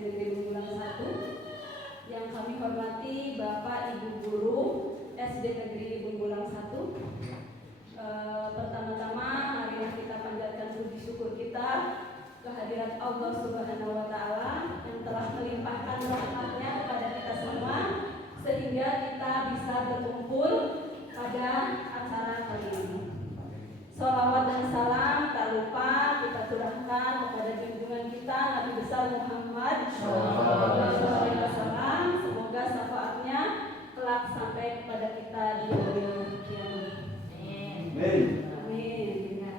Negeri Bunggulang 1, yang kami hormati Bapak Ibu Guru SD Negeri Bunggulang 1. Pertama-tama marilah kita panjatkan puji syukur kita kehadirat Allah Subhanahu wa Ta'ala yang telah melimpahkan rahmat-Nya kepada kita semua sehingga kita bisa berkumpul pada acara kali ini. Sholawat dan salam tak lupa kita curahkan kepada junjungan kita Nabi besar Muhammad SAW. Semoga syafaatnya kelak sampai kepada kita di yaumil kiamat. Amin. Amin. Ya.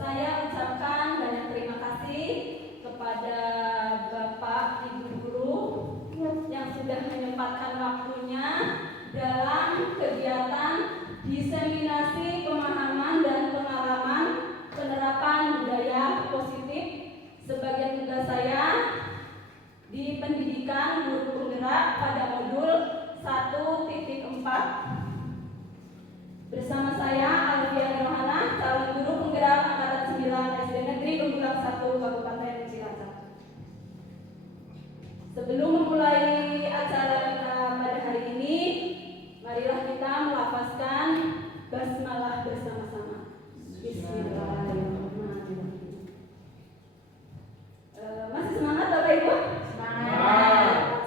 Saya ucapkan banyak terima kasih kepada Bapak Ibu Guru yang sudah menyempatkan waktunya dalam kegiatan diseminasi pemahaman dan pengalaman penerapan budaya positif sebagai tugas saya di pendidikan guru penggerak pada modul 1.4 bersama saya Alfiani Rohana, calon guru penggerak angkatan 9 SD Negeri Bunggulang 1 Kabupaten Cilacap. Sebelum memulai acara kita pada hari ini, marilah kita melafazkan basmalah bersama-sama. Bismillahirrahmanirrahim. Masih semangat Bapak Ibu?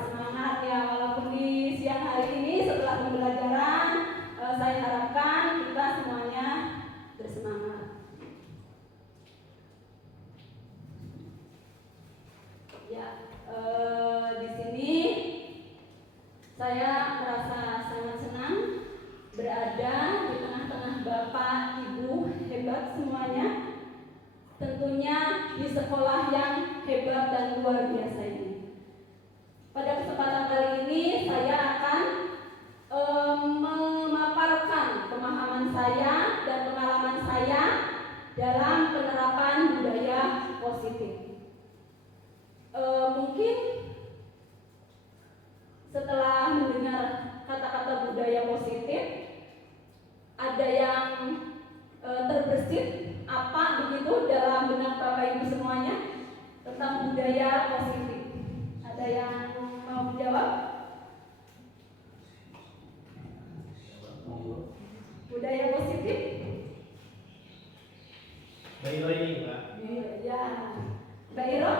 Semangat ya, walaupun di siang hari ini setelah pembelajaran saya harapkan kita semuanya bersemangat. Ya, di sini saya merasa sangat senang berada di tengah-tengah Bapak Ibu hebat semuanya. Tentunya di sekolah yang hebat dan luar biasa ini. Pada kesempatan kali ini saya akan memaparkan pemahaman saya dan pengalaman saya dalam penerapan budaya positif. Mungkin setelah mendengar kata-kata budaya positif, ada yang terbersit apa begitu dalam benak Bapak Ibu semuanya tentang budaya positif. Ada yang mau menjawab? Budaya positif? Mbak Iro ini, Mbak. Ya, Mbak Iro?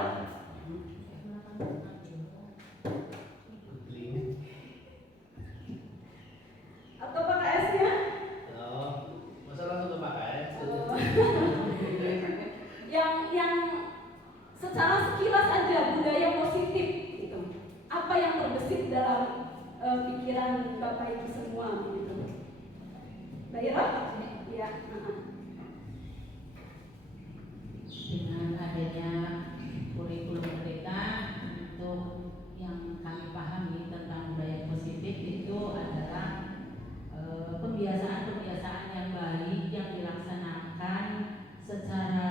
Atau Pak KS-nya? Oh, masa langsung ke Pak KS? Yang secara sekilas aja budaya positif gitu. Apa yang terbesit dalam pikiran Bapak Ibu semua gitu. Mbak Ira? Ya. Dengan adanya kurikulum mereka untuk yang kami pahami tentang budaya positif itu adalah pembiasaan-pembiasaan yang baik yang dilaksanakan secara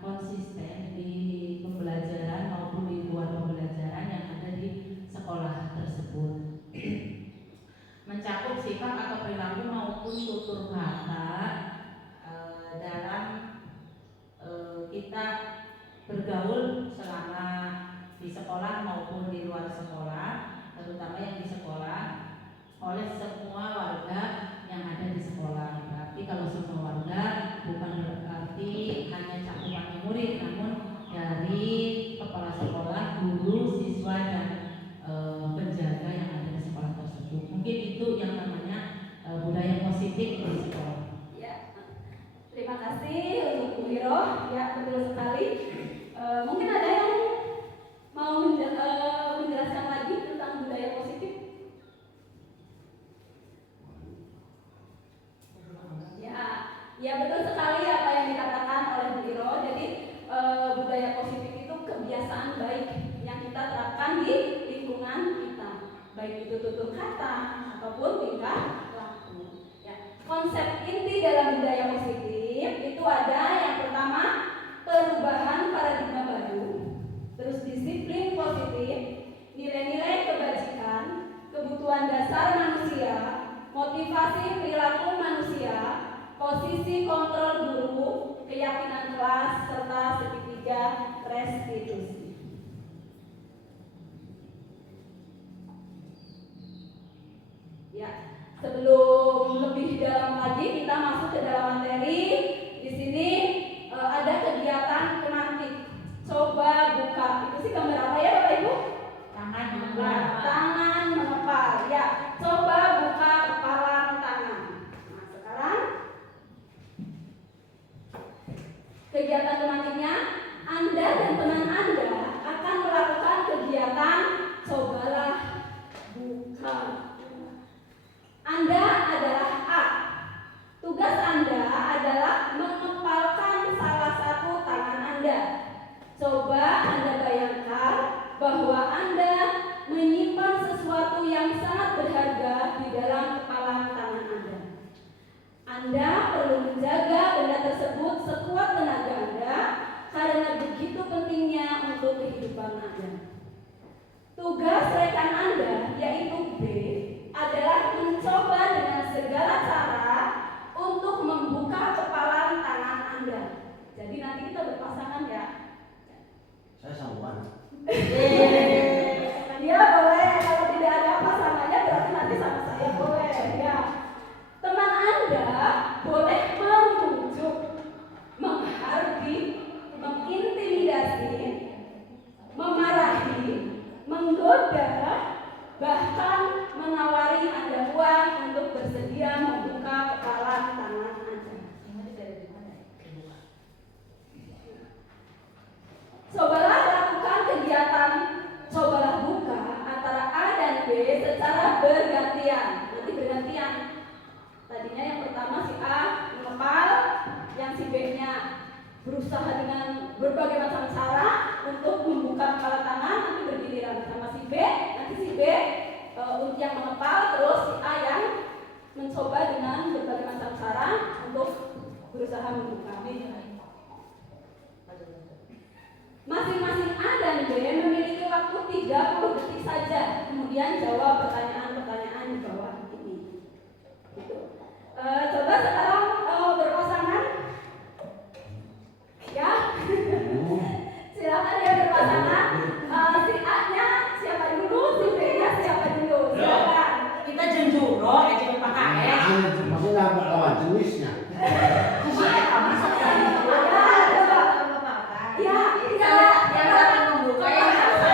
konsisten di pembelajaran maupun di luar pembelajaran yang ada di sekolah tersebut. Mencakup sifat atau perilaku maupun tutur kata dalam kita bergaul selama di sekolah maupun di luar sekolah, terutama yang di sekolah oleh semua warga yang ada di sekolah. Tapi kalau semua warga bukan berarti hanya cakupannya murid, namun dari kepala sekolah, guru, siswa dan penjaga yang ada di sekolah tersebut. Mungkin itu yang namanya budaya positif di sekolah. Ya, terima kasih untuk Bu Hiro. Ya, betul sekali. Mungkin ada yang mau menjelaskan lagi tentang budaya positif? Ya betul sekali apa yang dikatakan oleh Bu Hiro. Jadi budaya positif itu kebiasaan baik yang kita terapkan di lingkungan kita, baik itu tutur kata ataupun tingkah laku. Ya, konsep ini Sebelum lebih dalam lagi kita masuk ke dalam materi, di sini ada kegiatan kemantik. Coba buka. Itu sih gambar apa ya Bapak Ibu? Tangan Tangan mengepal. Ya, coba buka kepalan tangan. Nah, sekarang kegiatan kemantiknya, Anda dan teman Anda akan melakukan kegiatan cobalah buka. Anda adalah A. Tugas Anda adalah mengepalkan salah satu tangan Anda. Coba Anda bayangkan bahwa Anda menyimpan sesuatu yang sangat berharga di dalam kepalan tangan Anda. Anda perlu menjaga benda tersebut sekuat tenaga Anda karena begitu pentingnya untuk kehidupan Anda. Tugas rekan Anda, yaitu B, adalah mencoba dengan segala cara untuk membuka kepalan tangan Anda. Jadi nanti kita berpasangan ya. Saya sambungan. Ya boleh, kalau tidak ada pasangannya berarti nanti sama saya boleh ya. Teman Anda boleh membujuk, menghardik, mengintimidasi, memarahi, menggoda, bahkan menawari Anda uang untuk bersedia membuka kepalan tangan Anda. Cobalah lakukan kegiatan cobalah buka antara A dan B secara bergantian. Nanti bergantian. Tadinya yang pertama si A mengepal, yang si B-nya berusaha dengan berbagai macam cara untuk membuka kepala tangan, nanti bergiliran sama si B, nanti si B yang mengepal, terus si A yang mencoba dengan berbagai macam cara untuk berusaha membuka. Masing-masing A dan B memiliki waktu 30 detik saja, kemudian jawab pertanyaan-pertanyaan di bawah ini. Gitu. Coba sekarang berpasangan. Ya, silakan ya berpasangan. Si A-nya siapa dulu, si B-nya siapa dulu. Silakan. kita jenduro aja PKS. Maksudnya lawan jenisnya. Yang satu membuka, yang satu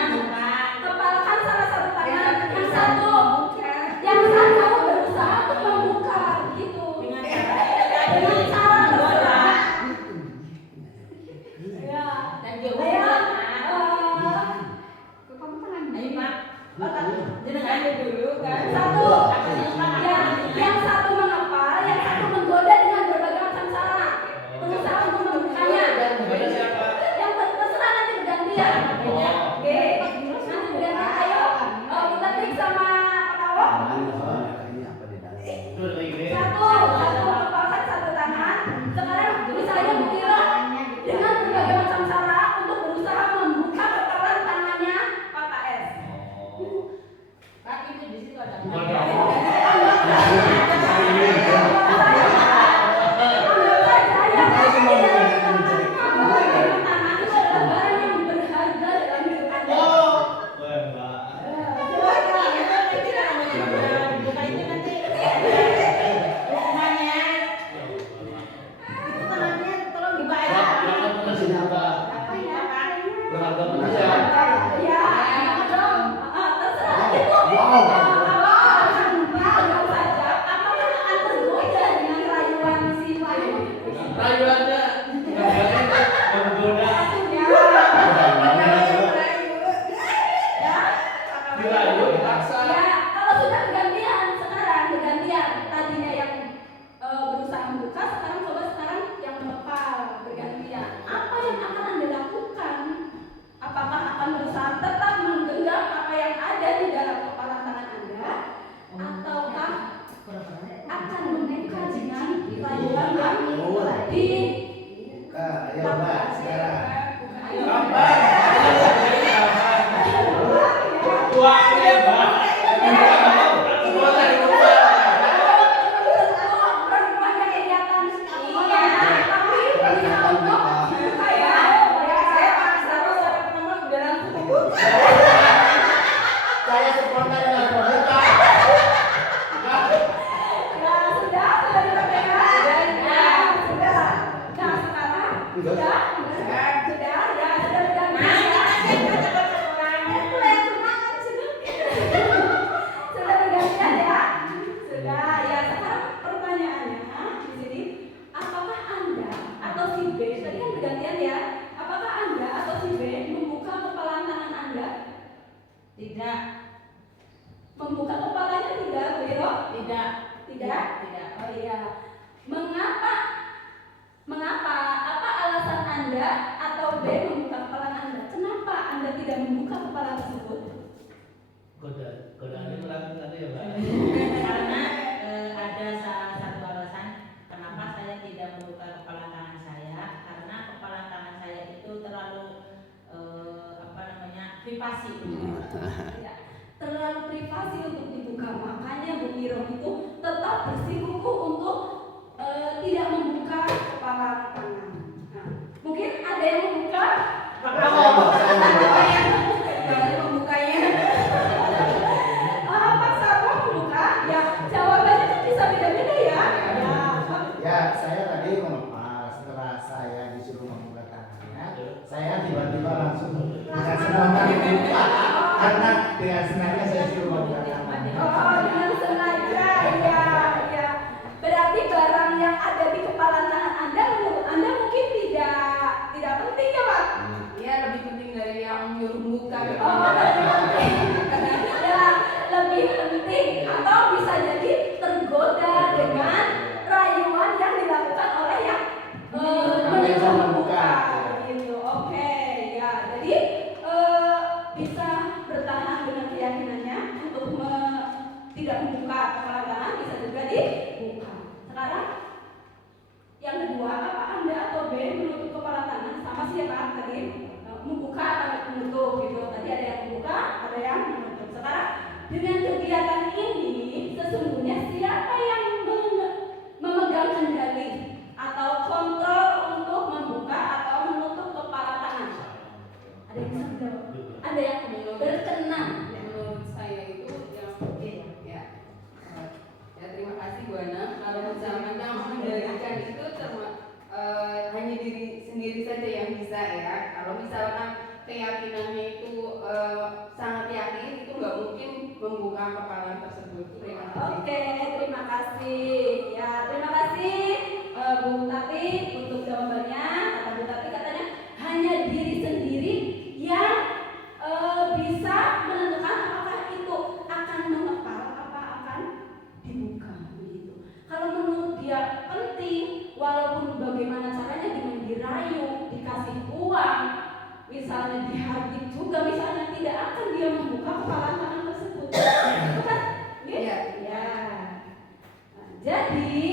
membuka. Kepalkan salah satu tangan, yang satu berusaha untuk membuka, gitu. Dengan cara menggoda. Ya. Dan dia Ayo, Ayo Pak, jenengan dulu kan. satu. Yang satu mengepal, yang satu menggoda dengan berbagai macam cara. Berusaha untuk membukanya. Kepada siapa? Yang terserah nanti bergantian. Oke, nanti bergantian. Ayo, kita trik sama Pak Kawo. Ini apa di dalam? Duduk lagi deh. Satu kepalkan satu tangan. Sekarang misalnya Bu Ira dengan berbagai macam cara untuk berusaha membuka kepalan tangannya Pak KS. Pak itu di situ ada. Bukan kamu. Saya supporter dengan terbuka. Sudah, ya sudah bergantian ya. Sudah bergantian ya. Sudah, ya sekarang pertanyaannya di sini, apakah Anda atau si B, tadi kan bergantian ya, apakah Anda atau si B membuka kepala tangan Anda? Tidak. Membuka kepalanya tidak, Bu Iro? Tidak. Tidak? Tidak. Oh iya. Mengapa? Apa alasan Anda atau B membuka kepala Anda? Kenapa Anda tidak membuka kepala tersebut? Godaannya berat tadi ya, Pak. Karena ada salah satu alasan kenapa saya tidak membuka kepala tangan saya, karena kepala tangan saya itu terlalu privasi. Ya, terlalu privasi untuk dibuka. Makanya Bu Iro itu tetap bersikukuh untuk tidak membuka kepala tangan. Nah, mungkin ada yang membuka. Saya mau Membukanya. Pak Sarwo membuka. Ya, jawabannya kan bisa beda-beda ya. Ya, saya tadi melepas setelah saya disuruh membuka tangannya, saya tiba-tiba langsung dengan senang membuka karena dengan senangnya saya suruh membuka tangannya. Oh, dengan sengaja, ya. Berarti barang yang ada di kepala tangan Anda menurut Anda mungkin tidak penting ya, Pak? Iya, lebih penting dari yang nyuruh buka. Oh, lebih penting. Ya, lebih penting atau bisa jadi tergoda dengan rayuan yang dilakukan oleh yang mencoba membuka. Gitu. Oke, ya. Jadi bisa bertahan dengan keyakinannya untuk tidak membuka kepala tangan, bisa juga dibuka. Sekarang yang kedua, apa Anda atau B menutup kepala tangan? Sama siapa tadi? Membuka atau menutup gitu. Tadi ada yang membuka, ada yang menutup. Sekarang dengan kegiatan ini sesungguhnya siapa yang memegang kendali atau kontrol untuk membuka atau menutup kepala tangan? Ada yang bisa menjawab? Ada yang berkenan? Menurut saya itu yang ya terima kasih Bu Ana. Kalau misalkan yang mengendalikan itu hanya diri sendiri saja yang bisa ya. Kalau misalkan keyakinannya itu sangat yakin, itu nggak mungkin membuka kepala tersebut. Terima kasih. Oke, terima kasih. Ya, terima kasih Bu Tati untuk jawabannya. Kata Bu Tati katanya hanya diri sendiri yang bisa menentukan apakah itu akan mengepal apa akan dibuka begitu. Kalau menurut dia penting, walaupun bagaimana caranya dengan dirayu, dikasih uang, misalnya dihardik juga, misalnya tidak akan dia membuka kepala tangan tersebut. Bukan? Iya. Ya. Nah, jadi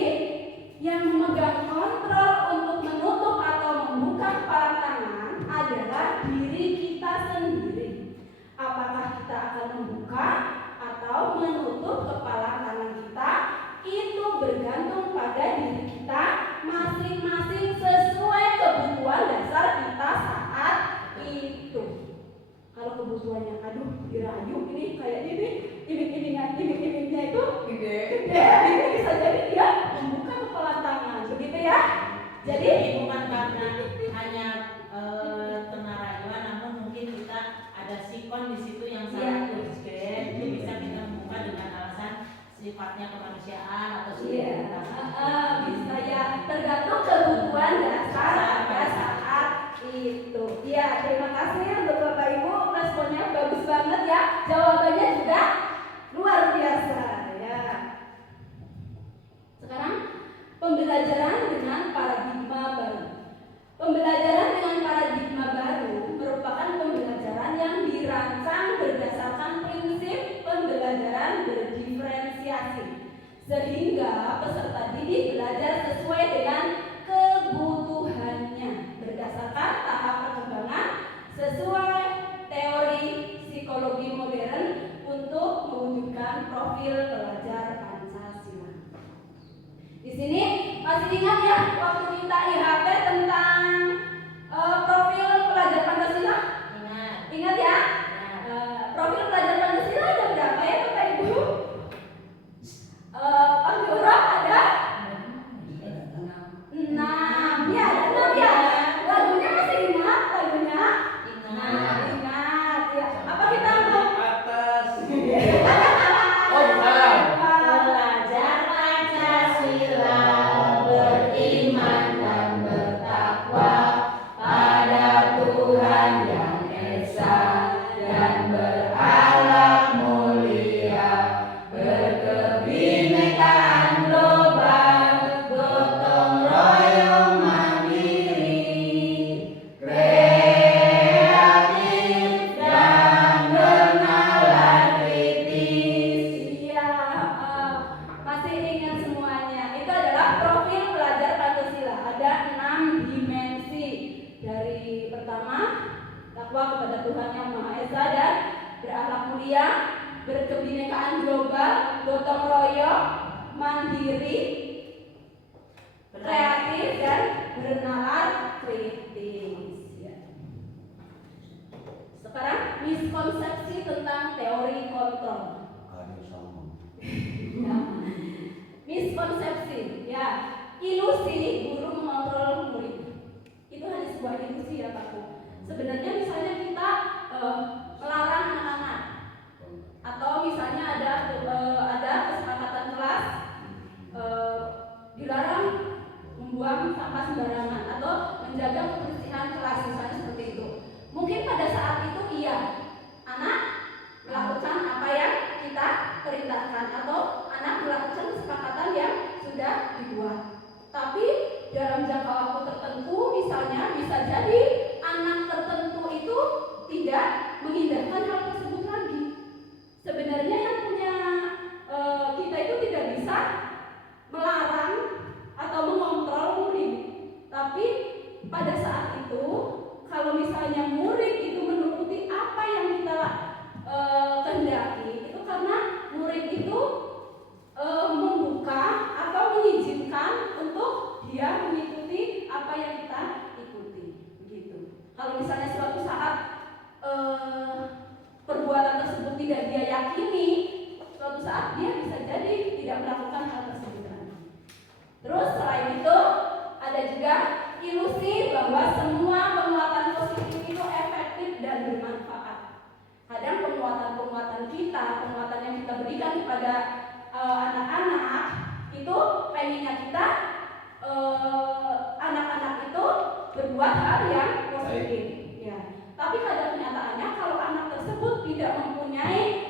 yang memegang kontrol untuk menutup atau membuka kepala tangan adalah diri kita sendiri. Apakah kita akan membuka atau menutup kepala tangan kita, itu bergantung pada diri kita masing-masing sesuai kebutuhan dasar kita saat itu. Kalau kebutuhannya, aduh dirayu ini kayaknya ini iming-imingnya itu gede, ini bisa jadi dia membuka kepala tangan, begitu ya. Jadi bukan karena hanya kena rayuan, namun mungkin kita ada sikon di situ yang sangat urgent, jadi bisa kita membuka dengan alasan sifatnya kemanusiaan atau bisa ya, tergantung kebutuhan dasar pada saat itu. Ya, terima kasih untuk Bapak Ibu, responnya bagus banget ya, jawabannya juga luar biasa ya. Sekarang pembelajaran dengan paradigma baru. Pembelajaran dengan paradigma baru merupakan pembelajaran yang dirancang berdasarkan prinsip pembelajaran berdiferensiasi, sehingga peserta didik belajar sesuai dengan kebutuhannya berdasarkan tahap perkembangan sesuai teori psikologi modern untuk mewujudkan profil pelajar Pancasila. Di sini masih ingat ya waktu kita IHT tentang profil pelajar Pancasila? Ingat ya? Profil pelajar Pancasila ada berapa ya Bapak Ibu? Pak Jura ada? 6 bertakwa kepada Tuhan Yang Maha Esa dan berakhlak mulia, berkebinekaan global, gotong royong, mandiri, kreatif dan bernalar kritis. Ya. Sekarang miskonsepsi tentang teori kontrol. Kalian sombong. Ya. Miskonsepsi, ya, ilusi guru mengontrol murid. Itu hanya sebuah ilusi ya Pak. Sebenarnya misalnya kita melarang anak-anak, atau misalnya ada kesepakatan kelas dilarang membuang sampah sembarangan atau menjaga kebersihan kelas, misalnya seperti itu. Mungkin pada saat itu iya, anak melakukan apa yang kita perintahkan atau anak melakukan kesepakatan yang sudah dibuat. Tapi dalam jangka waktu tertentu, misalnya bisa jadi anak tertentu itu tidak mengindahkan hal tersebut lagi. Sebenarnya yang punya kita itu tidak bisa melarang atau mengontrol murid. Tapi pada saat itu, kalau misalnya murid itu menuruti apa yang kita kehendaki, itu karena murid itu membuka atau mengizinkan untuk dia mengikuti apa yang kita ikuti, begitu. Kalau misalnya suatu saat perbuatan tersebut tidak dia yakini, suatu saat dia bisa jadi tidak melakukan hal tersebut lagi. Terus selain itu ada juga ilusi bahwa semua penguatan positif itu efektif dan bermanfaat. Kadang penguatan kita, penguatan yang kita berikan kepada anak-anak itu pengennya kita anak-anak itu berbuat hal yang positif. Ya. Tapi pada kenyataannya kalau anak tersebut tidak mempunyai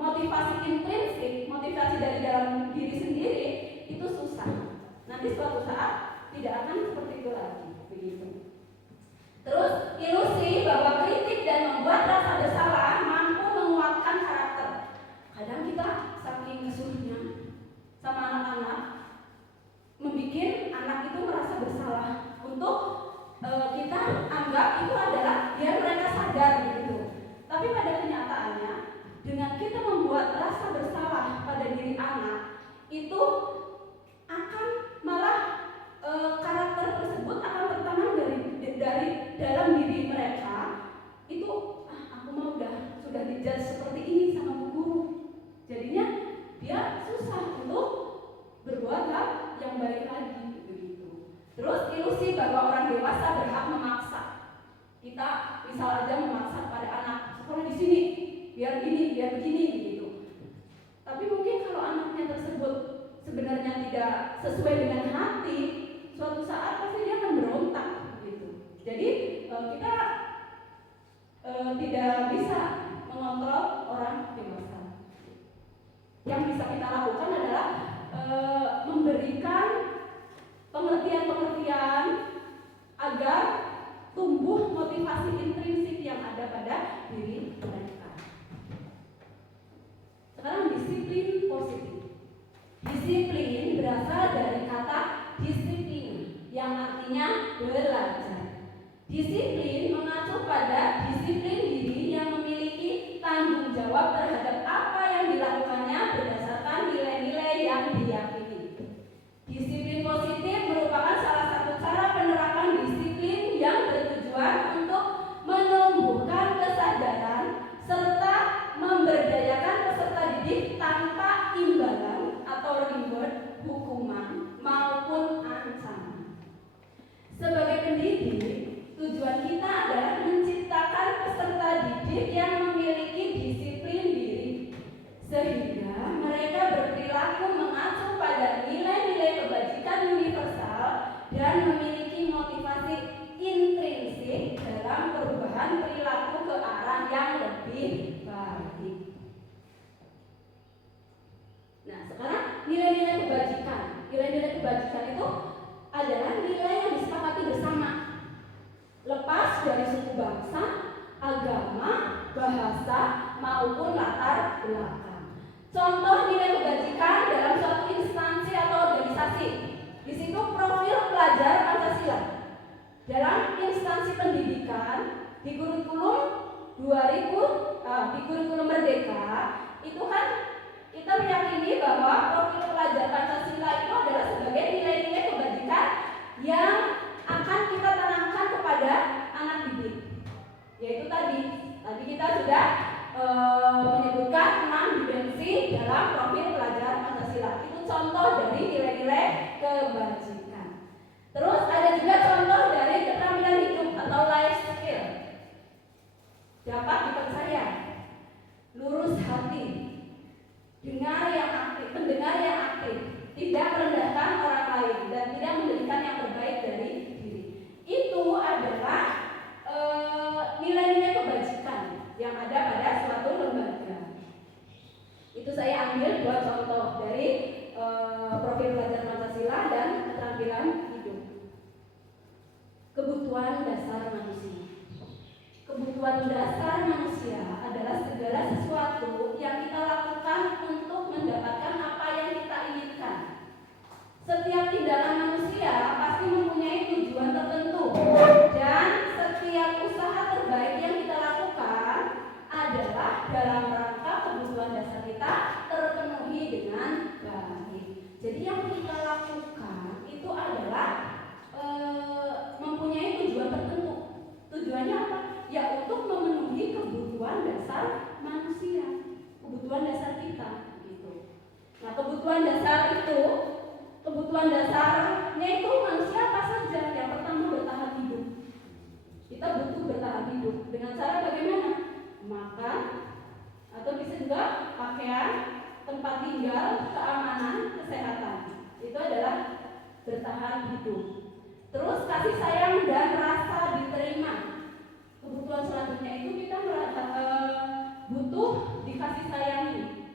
motivasi intrinsik, motivasi dari dalam diri sendiri, itu susah. Nanti suatu saat tidak akan seperti itu lagi, begitu. Terus ilusi bahwa kritik dan membuat rasa bersalah mampu menguatkan karakter. Kadang kita saking ngesuhnya sama anak-anak, membuat anak itu merasa bersalah untuk kita anggap itu adalah biar mereka sadar begitu. Tapi pada kenyataannya dengan kita membuat rasa bersalah pada diri anak itu akan malah karakter tersebut akan tertanam dari dalam diri mereka. Itu aku mau sudah dijudge seperti ini sama bu guru. Jadinya dia susah untuk berbuat hal yang baik lagi begitu. Terus ilusi bahwa orang dewasa berhak memaksa. Kita misal aja memaksa pada anak sekolah di sini, biar gini, biar begini begitu. Tapi mungkin kalau anaknya tersebut sebenarnya tidak sesuai dengan hati, suatu saat pasti dia akan berontak begitu. Jadi kita tidak bisa mengontrol orang dewasa. Yang bisa kita lakukan adalah memberikan pengertian-pengertian agar tumbuh motivasi intrinsik yang ada pada diri mereka. Sekarang disiplin positif. Disiplin berasal dari kata disiplin yang artinya belajar. Disiplin mengacu pada disiplin diri yang memiliki tanggung jawab terhadap apa yang dilakukannya berdasarkan nilai-nilai yang diyakini. Disiplin positif merupakan salah satu cara penerapan disiplin yang bertujuan untuk menumbuhkan kesadaran serta memberdayakan peserta didik tanpa imbalan atau reward, hukuman maupun ancaman. Sebagai pendidik, tujuan kita adalah menciptakan peserta didik yang memiliki disiplin diri, sehingga mereka berperilaku mengacu pada nilai-nilai kebajikan universal dan memiliki motivasi intrinsik dalam perubahan perilaku ke arah yang lebih baik. Nah, sekarang nilai-nilai kebajikan. Nilai-nilai kebajikan itu adalah nilai yang disepakati bersama, lepas dari suku bangsa, agama, bahasa, maupun latar belakang. Contoh nilai kebajikan dalam suatu instansi atau organisasi. Di situ profil pelajar Pancasila dalam instansi pendidikan di kurikulum di kurikulum Merdeka itu kan kita meyakini bahwa profil pelajar Pancasila itu adalah sebagai nilai-nilai kebajikan yang akan kita tanamkan kepada anak didik. Yaitu tadi kita sudah menyebutkan 6 dimensi dalam profil pelajar Pancasila. Itu contoh dari nilai-nilai kebajikan. Terus ada juga contoh dari keterampilan hidup atau life skill. Dapat dipercaya, lurus hati, dengar yang aktif, mendengar yang aktif, tidak merendahkan orang lain dan tidak memberikan yang terbaik dari diri. Itu adalah nilai-nilai kebajikan yang ada pada suatu lembaga. Itu saya ambil 2 contoh dari profil pelajar Pancasila dan keterampilan hidup. Kebutuhan dasar manusia. Kebutuhan dasar manusia adalah segala sesuatu yang kita lakukan untuk mendapatkan apa yang kita inginkan. Setiap tindakan manusia pasti mempunyai tujuan tertentu, dan setiap usaha terbaik yang kita lakukan adalah dalam rangka kebutuhan dasar kita terpenuhi dengan baik. Jadi yang kita lakukan itu adalah mempunyai tujuan tertentu. Tujuannya apa? Ya untuk memenuhi kebutuhan dasar manusia, kebutuhan dasar kita gitu. Nah, kebutuhan dasarnya itu manusia apa saja? Yang pertama bertahan hidup. Kita butuh bertahan hidup dengan cara bagaimana? Makan, atau bisa juga pakaian, tempat tinggal, keamanan, kesehatan. Itu adalah bertahan hidup. Terus kasih sayang dan rasa diterima. Kebutuhan selanjutnya itu kita butuh dikasih sayangi,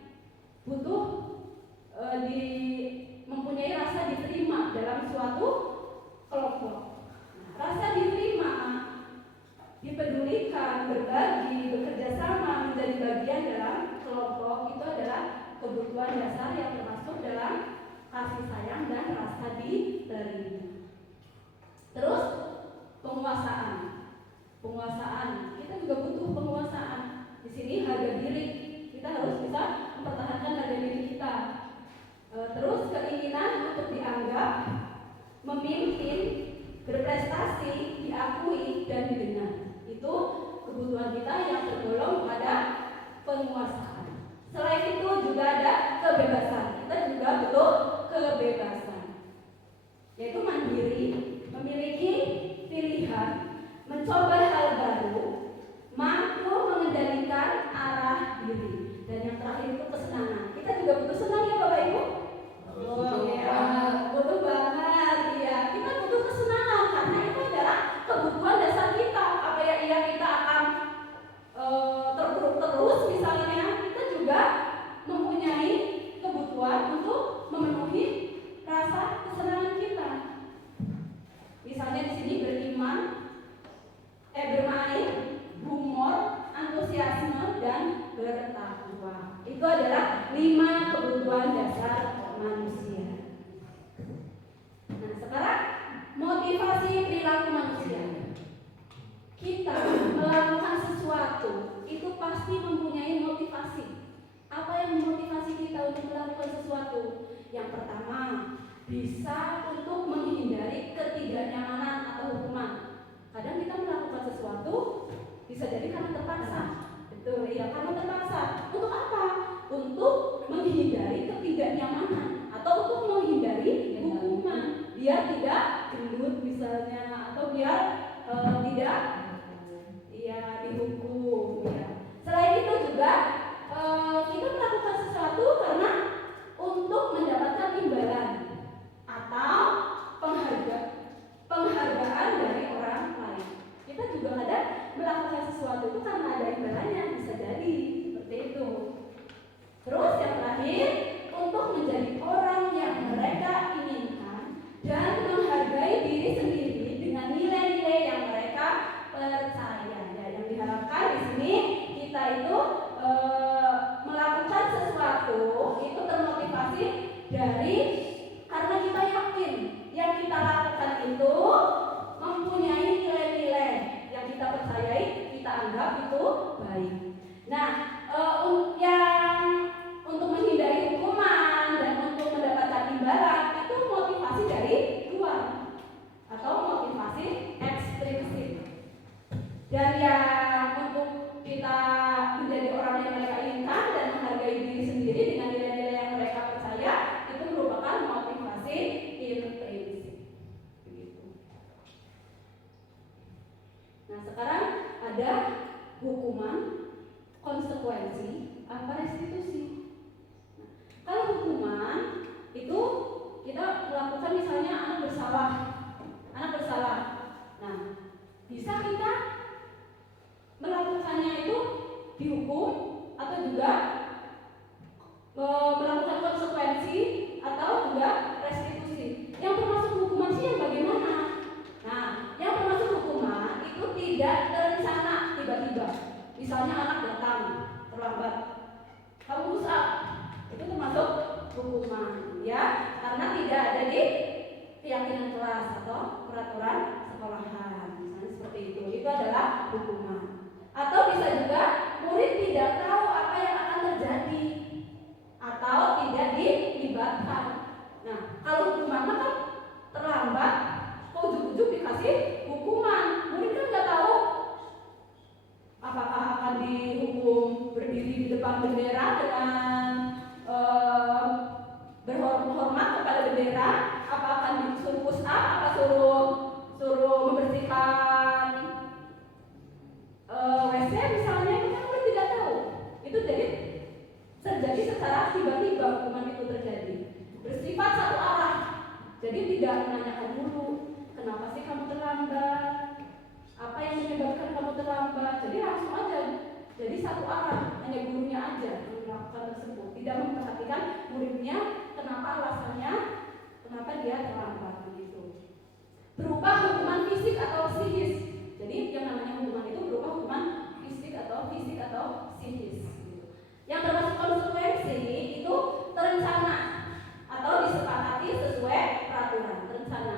butuh mempunyai rasa diterima dalam suatu kelompok. Rasa diterima, dipedulikan, berbagi, bekerja sama, menjadi bagian dalam kelompok itu adalah kebutuhan dasar yang termasuk dalam kasih sayang dan rasa diterima. Terus penguasaan, kita juga butuh penguasaan. Di sini harga diri, kita harus bisa mempertahankan harga diri kita. Terus keinginan untuk dianggap, memimpin, berprestasi, diakui dan didengar. Itu kebutuhan kita yang tergolong pada penguasaan. Selain itu juga ada kebebasan. Kita juga butuh kebebasan, yaitu mandiri, memiliki pilihan, mencoba hal baru, mampu mengendalikan arah diri, dan yang terakhir itu kesenangan. Kita juga butuh senang ya Bapak Ibu? Butuh banget ya. Kita butuh kesenangan karena itu adalah kebutuhan dasar kita. Apa ya kita akan terpuruk terus misalnya, kita juga mempunyai kebutuhan untuk memenuhi rasa kesenangan kita. Misalnya di sini bermain, humor, antusiasme dan bertakwa. Itu adalah 5 kebutuhan dasar manusia. Nah, sekarang motivasi perilaku manusia. Kita melakukan sesuatu itu pasti mempunyai motivasi. Apa yang memotivasi kita untuk melakukan sesuatu? Yang pertama, bisa untuk menghindari ketidaknyamanan atau hukuman. Kadang kita melakukan sesuatu bisa jadi karena terpaksa. Betul, ya, karena terpaksa. Untuk apa? Untuk menghindari ketidaknyamanan atau untuk menghindari hukuman. Biar tidak gendut misalnya, atau biar tidak dihukum ya. Selain itu juga kita melakukan sesuatu karena untuk mendapatkan imbalan atau penghargaan dari orang lain. Kita juga kadang melakukan sesuatu itu karena ada imbalannya, bisa jadi seperti itu. Terus yang terakhir, untuk menjadi orang yang mereka inginkan dan menghargai diri sendiri dengan nilai-nilai yang mereka percaya. Ya, yang diharapkan di sini kita itu melakukan sesuatu itu termotivasi dari karena kita yakin yang kita lakukan itu mempunyai Dan yang untuk kita menjadi orang yang mereka inginkan dan menghargai diri sendiri dengan nilai-nilai yang mereka percaya, itu merupakan motivasi intrinsik. Begitu. Nah, sekarang ada hukuman, konsekuensi, apa restitusi. Nah, kalau hukuman itu kita melakukan misalnya anak bersalah. Nah, bisa kita melakukannya itu dihukum atau juga melakukan konsekuensi atau juga restitusi. Yang termasuk hukuman sih yang bagaimana? Nah, yang termasuk hukuman itu tidak terencana tiba-tiba. Misalnya anak datang terlambat, kamu rusak, itu termasuk hukuman, ya, karena tidak ada di keyakinan kelas atau peraturan sekolahan, misalnya seperti itu. Itu adalah hukuman. Atau bisa juga murid tidak tahu apa yang akan terjadi atau tidak dilibatkan. Nah, kalau hukuman kan terlambat, kok ujuk-ujuk dikasih hukuman, murid kan nggak tahu apakah akan dihukum berdiri di depan bendera dengan berhormat kepada bendera, apa akan disuruh push up, apa suruh membersihkan WC misalnya, itu kan murid tidak tahu. Itu jadi terjadi secara tiba-tiba hukuman itu terjadi, bersifat satu arah. Jadi tidak menanyakan dulu, kenapa sih kamu terlambat, apa yang menyebabkan kamu terlambat. Jadi langsung aja, jadi satu arah, hanya gurunya aja yang melakukan tersebut, tidak memperhatikan muridnya kenapa alasannya, kenapa dia terlambat begitu. Berupa hukuman fisik atau psikis. Jadi yang namanya hukuman itu berupa hukuman fisik atau psikis. Gitu. Yang termasuk konsekuensi itu terencana atau disepakati sesuai peraturan terencana.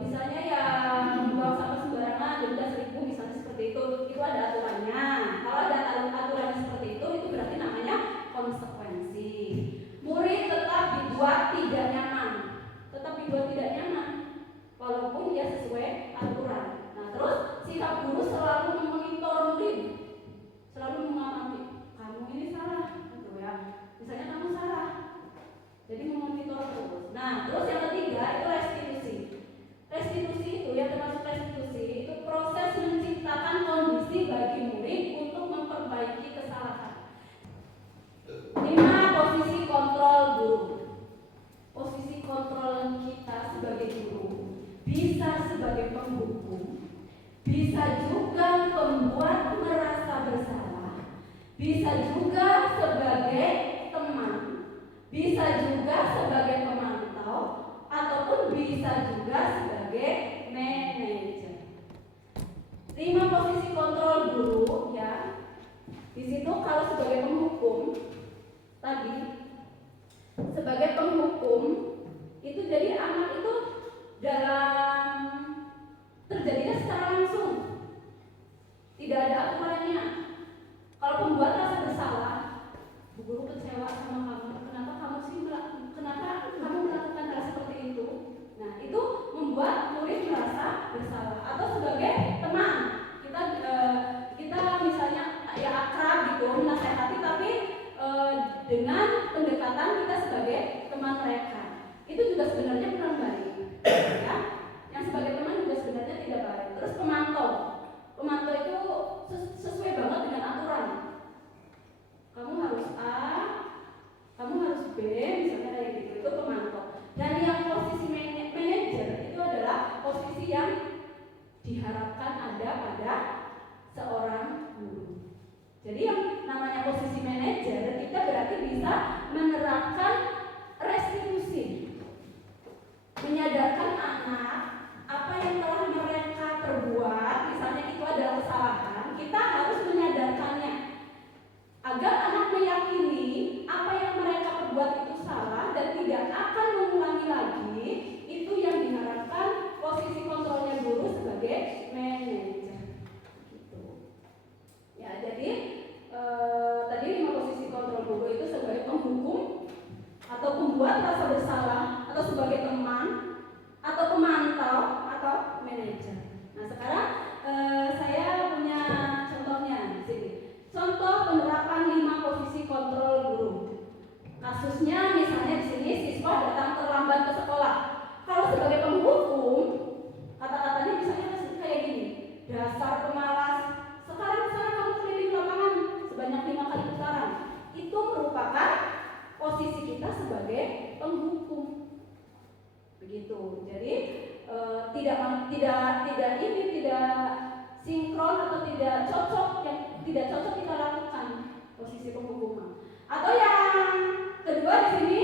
Misalnya yang buang sampah sembarangan denda 1.000 misalnya seperti itu ada aturannya. Kalau ada aturannya seperti itu berarti namanya konsekuensi. Murid tetap dibuat tidak nyaman, walaupun dia sesuai aturan. Nah, terus sikap guru selalu memonitor murid, selalu mengamati, kamu ini salah, gitu ya. Misalnya kamu salah, jadi memonitor terus. Nah, terus yang ketiga itu restitusi. Restitusi itu yang termasuk restitusi itu proses menciptakan kondisi bagi murid untuk memperbaiki kesalahan. 5. Posisi kontrol guru. Posisi kontrol kita sebagai guru bisa sebagai penghukum, bisa juga pembuat merasa bersalah, bisa juga sebagai teman, bisa juga sebagai pemantau, ataupun bisa juga sebagai manajer. 5 posisi kontrol guru, ya. Di situ kalau sebagai penghukum tadi, sebagai penghukum itu jadi anak itu dalam terjadinya secara langsung, tidak ada aturannya. Kalau pembuat rasa bersalah, bu guru kecewa sama kamu, kenapa kamu melakukan hal seperti itu? Nah, itu membuat dasar pemalas. Sekarang kamu keliling lapangan sebanyak 5 kali putaran. Itu merupakan posisi kita sebagai penghukum. Begitu. Jadi tidak sinkron atau tidak cocok kita lakukan posisi penghukuman. Atau yang kedua di sini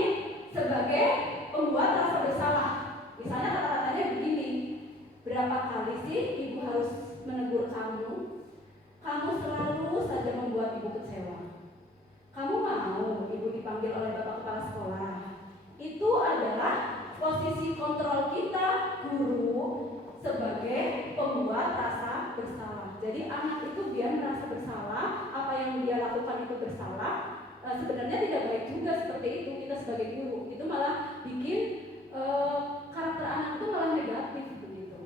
sebagai pembuat rasa bersalah. Misalnya kata-katanya begini, berapa kali sih ibu harus menegur kamu? Kamu selalu saja membuat ibu kecewa. Kamu mau ibu dipanggil oleh bapak kepala sekolah? Itu adalah posisi kontrol kita guru sebagai pembuat rasa bersalah. Jadi anak itu biar merasa bersalah, apa yang dia lakukan itu bersalah. Sebenarnya tidak baik juga seperti itu kita sebagai guru. Itu malah bikin karakter anak itu malah negatif begitu.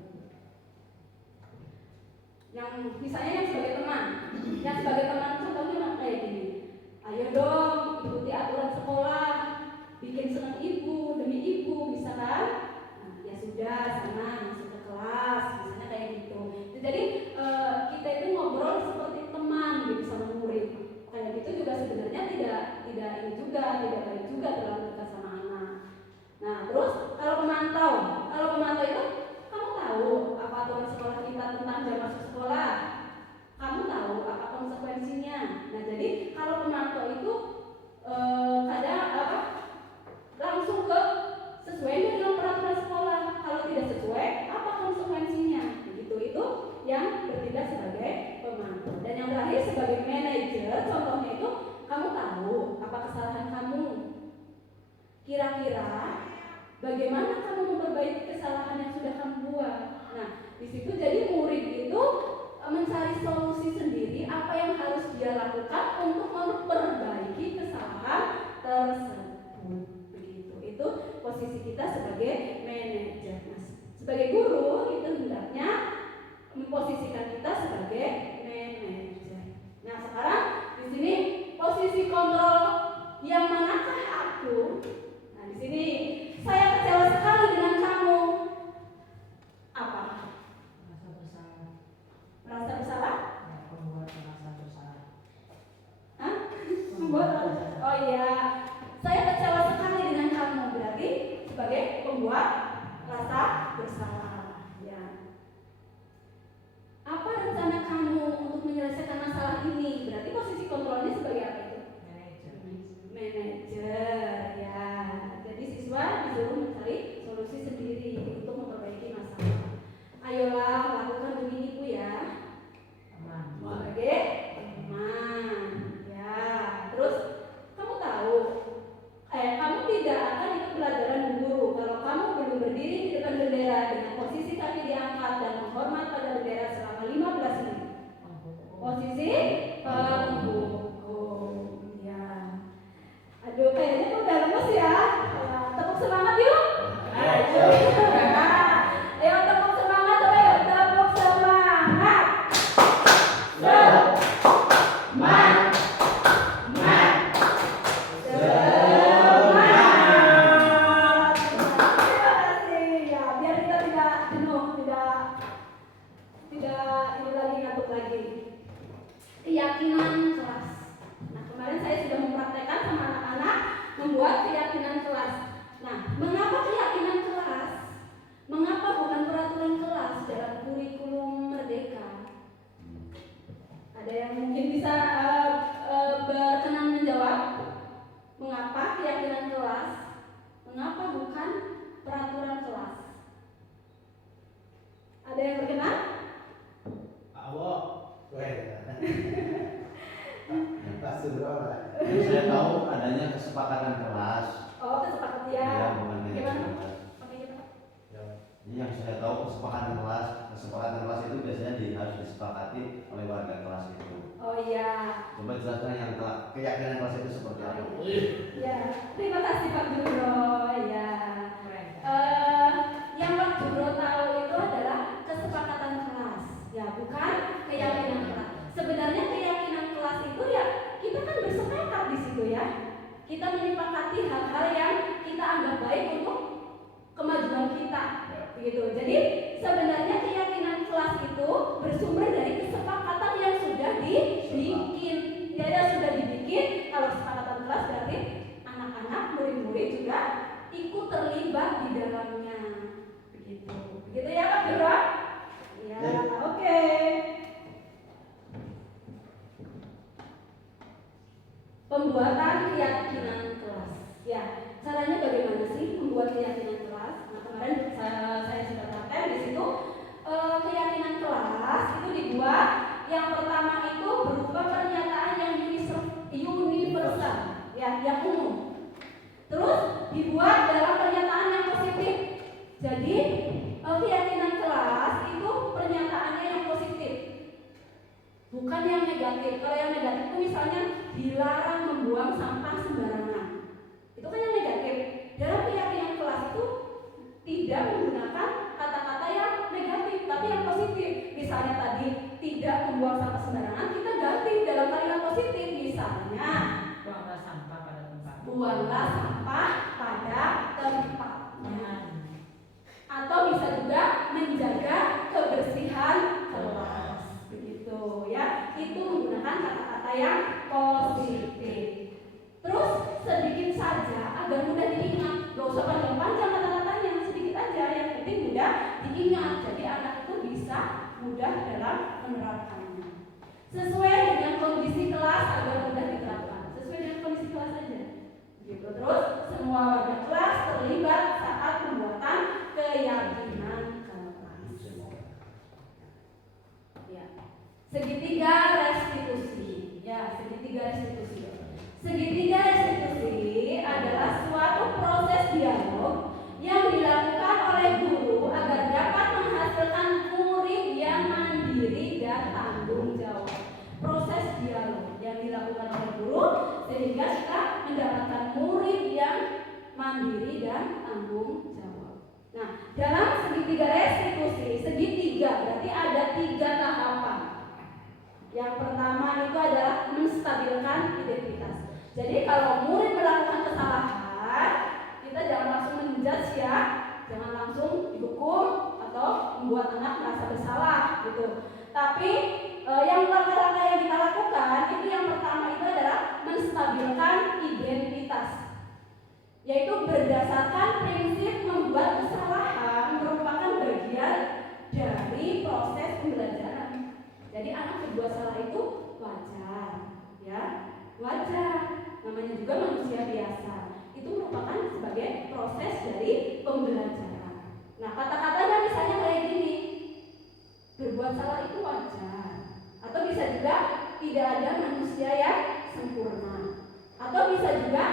Yang misalnya yang sebagai teman contohnya kayak gini. Ayo dong ikuti aturan sekolah, bikin senang ibu demi ibu, bisa kan? Nah, ya sudah sana masuk ke kelas, misalnya kayak gitu. Jadi kita itu ngobrol seperti teman gitu sama murid. Kayak gitu juga sebenarnya tidak baik juga terlalu dekat sama anak. Nah, terus kalau pemantau itu kamu tahu apa aturan sekolah kita tentang jam masuk sekolah? Kamu tahu apa konsekuensinya? Nah, jadi kalau pemantau itu kadang langsung ke sesuai dengan peraturan sekolah. Kalau tidak sesuai, apa konsekuensinya? Begitu itu yang bertindak sebagai pemantau. Dan yang terakhir sebagai manajer, contohnya itu kamu tahu apa kesalahan kamu. Kira-kira bagaimana kamu memperbaiki kesalahan yang sudah kamu buat? Nah, di situ jadi murid itu mencari solusi sendiri apa yang harus dia lakukan untuk memperbaiki kesalahan tersebut. Begitu. Itu posisi kita sebagai manajer. Nah, sebagai guru itu hendaknya memposisikan kita sebagai manajer. Nah, sekarang di sini posisi kontrol yang manakah aku? Nah, di sini saya kecewa sekali dengan kamu. Apa? Merasa bersalah? Ya, pembuat merasa bersalah. Hah? Oh iya, saya kecewa sekali dengan kamu. Berarti sebagai pembuat rasa bersalah. Ya. Apa rencana kamu untuk menyelesaikan masalah ini? Berarti posisi kontrolnya sebagai apa itu? Manajer. Ya. Jadi siswa disuruh mencari solusi sendiri untuk memperbaiki masalah. Ayolah lakukan demi ibu ya. Sebagai teman. Ya. Terus kamu tahu kamu tidak akan ikut pelajaran guru kalau kamu belum berdiri di depan bendera dengan posisi kaki diangkat dan menghormat pada bendera selama 15 menit. Posisi penghukum. Ya. Aduh, kayaknya tuh udah lemes ya. Tepuk semangat yuk. Ayo. Ayo tepuk semangat, ayo tepuk semangat. Keyakinan kelas. Nah, kemarin saya sudah mempraktekkan sama anak-anak membuat keyakinan kelas. Nah, mengapa keyakinan kelas? Mengapa bukan peraturan kelas dalam kurikulum Merdeka? Ada yang mungkin bisa berkenan menjawab? Mengapa keyakinan kelas? Mengapa bukan peraturan kelas? Ada yang berkenan? Saya tahu adanya kesepakatan kelas. Oh, kesepakatan ya. Ya, bukan Gimana? kelas. Oke, gimana? Ini yang saya tahu kesepakatan kelas itu biasanya harus disepakati oleh warga kelas itu. Oh iya. Coba jelaskan yang keyakinan kelas itu seperti apa? Ya, terima kasih Pak Juro. Ya. Yang Pak Juro tahu itu adalah kesepakatan kelas. Ya, bukan keyakinan kelas. Sebenarnya keyakinan kelas itu ya kita kan bersepakat di situ ya. Kita menyepakati hal-hal yang kita anggap baik untuk kemajuan kita. Begitu. Jadi sebenarnya keyakinan kelas itu bersumber dari Gitu. Begitu ya Pak Biro? Ya, oke. Pembuatan keyakinan kelas. Ya, caranya bagaimana sih membuat keyakinan kelas? Nah, kemarin saya sudah terapkan di situ. Keyakinan kelas itu dibuat. Yang pertama itu berupa pernyataan yang universal, ya, yang umum. Terus dibuat dalam pernyataan yang positif. Jadi keyakinan kelas itu pernyataannya yang positif, bukan yang negatif. Kalau yang negatif itu misalnya dilarang membuang sampah sembarangan, itu kan yang negatif. Dalam keyakinan kelas itu tidak menggunakan kata-kata yang negatif, tapi yang positif. Misalnya tadi tidak membuang sampah sembarangan, kita ganti dalam kalimat positif. Misalnya Buanglah sampah pada tempatnya. buanglah sampah pada tempatnya. Atau bisa juga menjaga kebersihan kelas, begitu ya. Itu menggunakan kata-kata yang positif. Terus sedikit saja agar mudah diingat, gak usah panjang-panjang kata-katanya, sedikit aja yang penting mudah diingat. Jadi anak itu bisa mudah dalam menerapkannya. Sesuai dengan kondisi kelas agar mudah diterapkan. Sesuai dengan kondisi kelas aja. Gitu. Terus semua warga kelas terlibat saat pembuatan keyakinan kelas. Ya. Segitiga restitusi. Ya, segitiga restitusi. Segitiga restitusi adalah suatu proses dialog yang dilakukan oleh guru agar dapat menghasilkan murid yang mandiri dan tanggung jawab. Proses dialog yang dilakukan oleh guru sehingga kita mendapatkan murid yang mandiri dan tanggung jawab. Nah, dalam segitiga restitusi, segitiga berarti ada 3 tahapan. Yang pertama itu adalah menstabilkan identitas. Jadi kalau murid melakukan kesalahan, kita jangan langsung menjudge ya, jangan langsung dihukum atau membuat anak merasa bersalah gitu. Tapi yang langkah-langkah yang kita lakukan itu yang pertama itu adalah menstabilkan identitas, yaitu berdasarkan prinsip membuat kesalahan merupakan bagian dari proses pembelajaran. Jadi anak berbuat salah itu wajar, ya, wajar. Namanya juga manusia biasa. Itu merupakan sebagai proses dari pembelajaran. Nah, kata-katanya misalnya kayak gini, berbuat salah itu wajar. Atau bisa juga tidak ada manusia yang sempurna. Atau bisa juga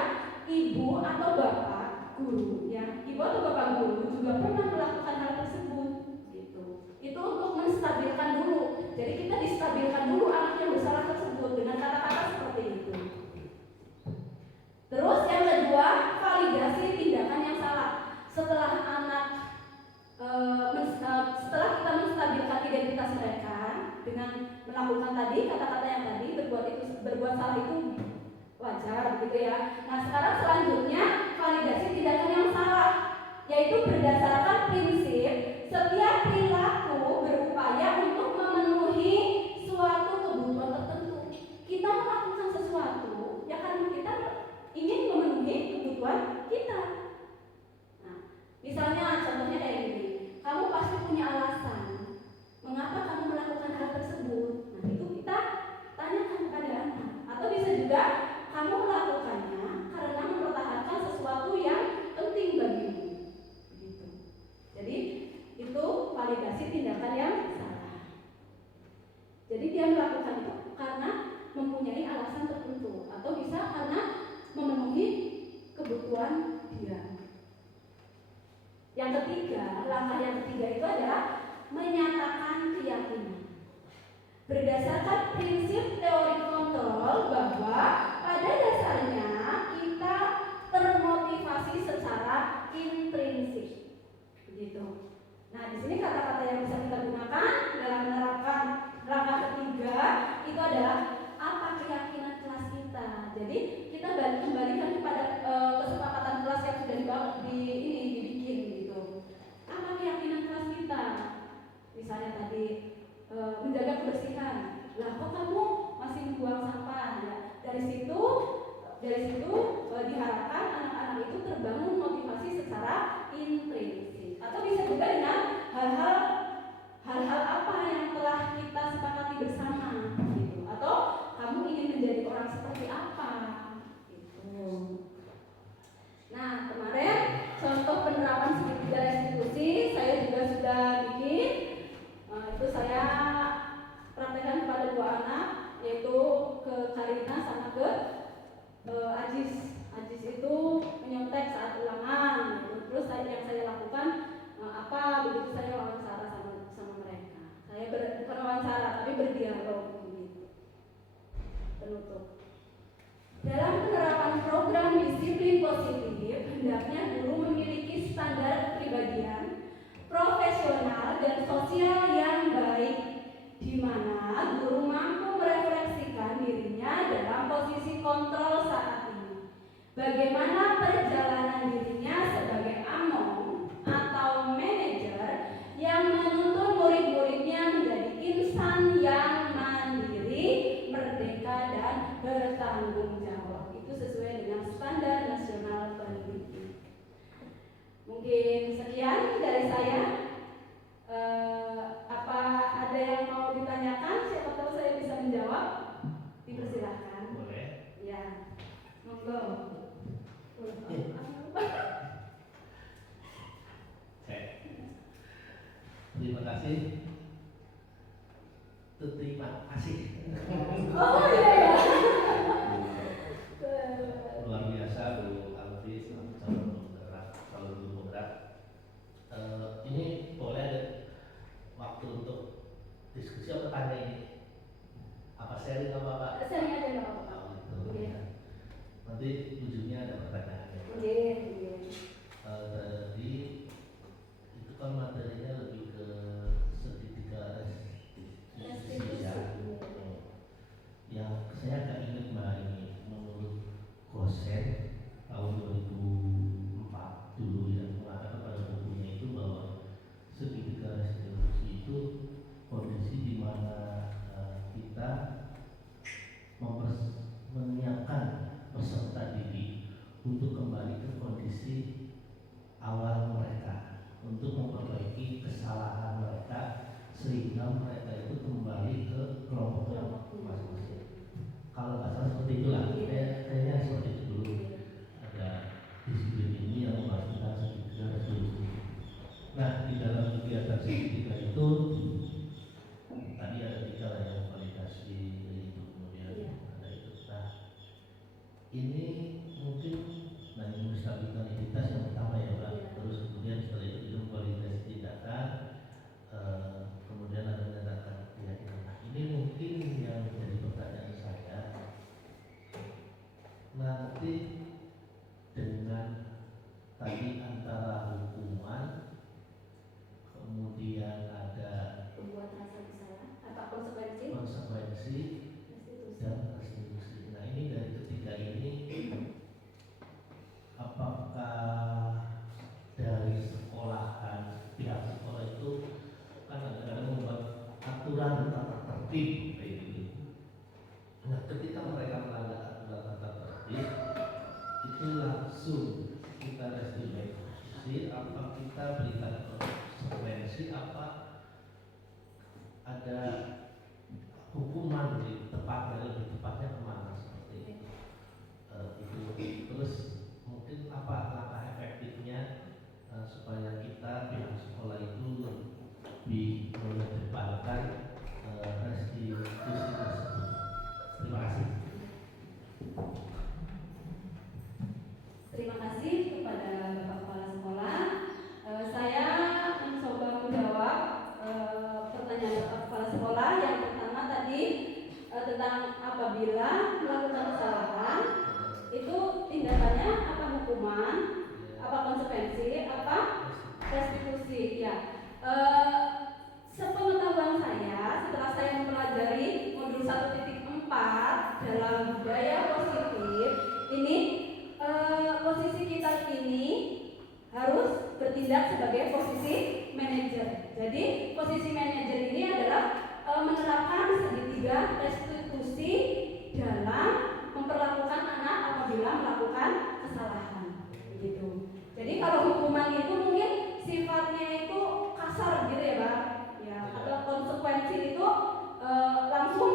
ibu atau bapak guru, ya, ibu atau bapak guru juga pernah melakukan hal tersebut, gitu. Itu untuk menstabilkan dulu. Jadi kita distabilkan dulu anak yang bersalah tersebut dengan kata-kata seperti itu. Terus yang kedua, validasi tindakan yang salah. Setelah anak setelah kita menstabilkan identitas mereka dengan melakukan tadi kata-kata yang tadi, berbuat salah itu wajar, begitu ya. Nah, sekarang selanjutnya validasi tindakan yang salah, yaitu berdasarkan prinsip setiap perilaku berupaya untuk memenuhi suatu kebutuhan tertentu. Kita melakukan sesuatu ya karena kita ingin memenuhi kebutuhan kita. Nah, misalnya contohnya kayak gini, kamu pasti punya alasan mengapa kamu melakukan hal tersebut. Nah, itu kita tanyakan kepada anak. Atau bisa juga kamu melakukannya karena mempertahankan sesuatu yang penting bagimu. Begitu. Jadi itu validasi tindakan yang salah. Jadi dia melakukan itu karena mempunyai alasan tertentu, atau bisa karena memenuhi kebutuhan dia. Yang ketiga, langkah yang ketiga itu adalah menyatakan keyakinan. Berdasarkan prinsip teori kontrol bahwa pada dasarnya kita termotivasi secara intrinsik. Begitu. Nah, di sini kata-kata yang bisa kita gunakan dalam menerapkan langkah ketiga itu adalah apa keyakinan kelas kita. Jadi kita kembalikan kepada kesepakatan kelas yang sudah dibikin gitu. Apa keyakinan kelas kita? Misalnya tadi menjaga kebersihan. Lah kok kamu masih membuang sampah? Ya, dari situ diharapkan anak-anak itu terbangun motivasi secara intrinsik. Atau bisa juga dengan bagaimana perjalanan dirinya sebagai among atau manajer yang menuntun murid-muridnya menjadi insan yang mandiri, merdeka, dan bertanggung jawab. Itu sesuai dengan standar nasional pendidikan. Mungkin sekian dari saya. Apa ada yang mau ditanyakan? Siapa tahu saya bisa menjawab. Dipersilahkan. Boleh. Ya, monggo. Cek. Terima kasih. Terima kasih. Oh iya ya. Luar biasa Bu Alfi, calon guru penggerak. Ini boleh ada waktu untuk diskusi atau tanya ini? Apa sharing apa Pak? Sharing aja nggak apa-apa. Oh, gitu. Oke. Nanti ujungnya ada pertanyaan. Oke. Tadi itu kan materinya lebih ke segitiga restitusi ya. Yang saya agak ingat Mbak ini menurut Gosen tahun 2004 dulu yang mengatakan pada bukunya itu bahwa segitiga restitusi itu kondisi di mana kita menyiapkan peserta didik untuk kembali ke kondisi awal mereka, untuk memperbaiki kesalahan mereka sehingga mereka itu kembali ke kelompok masing-masing. Kalau nggak salah seperti itulah, kayaknya seperti itu dulu. Ada disiplin ini yang melakukan segitiga restitusi. Nah, di dalam kegiatan segitiga itu tadi ada 3 lah yang validasi itu, kemudian ada itu. Nah, ini mungkin menstabilkan identitas yang pertama ya Mbak. Terus kemudian setelah itu kita validasi tindakan, kemudian ada mendatangkan keyakinan. Nah, ini mungkin yang menjadi pertanyaan saya. Nanti dengan tadi antara hukuman, kemudian ada Membuat rasa bersalah. Apa konsekuensi? konsekuensi dan restitusi. Nah, ini dari ketiga ini, apakah dari sekolahan, pihak sekolah itu kan kadang-kadang membuat aturan tata tertib kayak gitu. Nah, ketika mereka melanggar aturan tata tertib, itu langsung kita restitusi, apa kita berikan konsekuensi, apa ada hukuman lebih tepatnya kemana seperti itu. Terus mungkin apa langkah efektifnya supaya kita pihak sekolah itu lebih mengedepankan restitusi tersebut. Terima kasih. Terima kasih kepada Bapak Kepala Sekolah. Saya mencoba menjawab pertanyaan Bapak Kepala Sekolah. Yang pertama tadi tentang apabila melakukan kesalahan, itu tindakannya apa, hukuman, apa konsekuensi, apa restitusi. Ya, sepengetahuan saya setelah saya mempelajari modul 1.4 dalam budaya positif ini, posisi kita ini harus bertindak sebagai posisi manajer. Jadi posisi manajer ini adalah menerapkan segitiga restitusi dalam memperlakukan anak apabila melakukan kesalahan. Begitu. Jadi kalau hukuman itu mungkin sifatnya itu kasar gitu ya Pak. Ya, atau konsekuensi itu langsung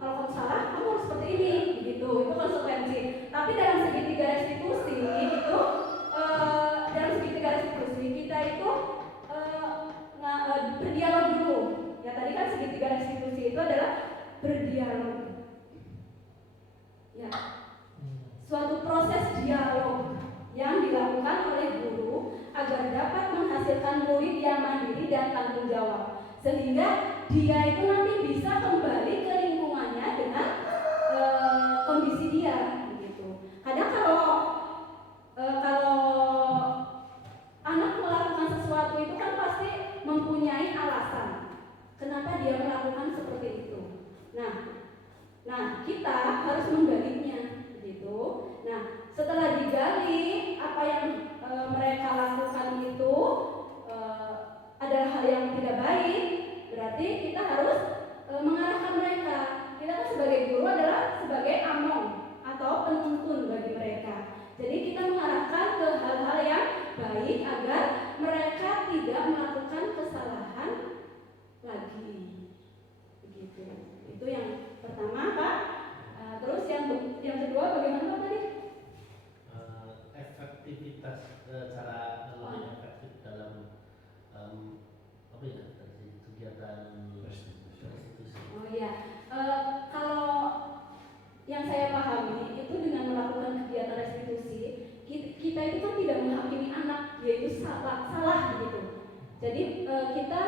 kalau kamu salah kamu harus seperti ini, begitu. Itu konsekuensi. Tapi dalam segitiga restitusi itu dalam segitiga restitusi kita itu berdialog dulu. Ya tadi kan segitiga restitusi itu adalah berdialog. Ya, suatu proses dialog yang dilakukan oleh guru agar dapat menghasilkan murid yang mandiri dan tanggung jawab, sehingga dia itu nanti bisa kembali ke lingkungannya dengan kondisi dia, gitu. Kadang kalau anak melakukan sesuatu itu kan pasti mempunyai alasan kenapa dia melakukan seperti itu. Nah kita harus menggaliknya, gitu. Nah, setelah digali apa yang mereka lakukan itu adalah hal yang tidak baik, berarti kita harus mengarahkan mereka. Kita kan sebagai guru adalah sebagai among atau penuntun bagi mereka. Jadi kita mengarahkan ke hal-hal yang baik agar mereka tidak melakukan kesalahan lagi. Begitu. Itu yang pertama, Pak. Terus yang kedua bagaimana Pak tadi? Efektivitas cara lebih efektif dalam kegiatan restitusi. Oh iya, kalau yang saya pahami itu dengan melakukan kegiatan restitusi, kita itu kan tidak menghakimi anak, yaitu salah begitu. Jadi kita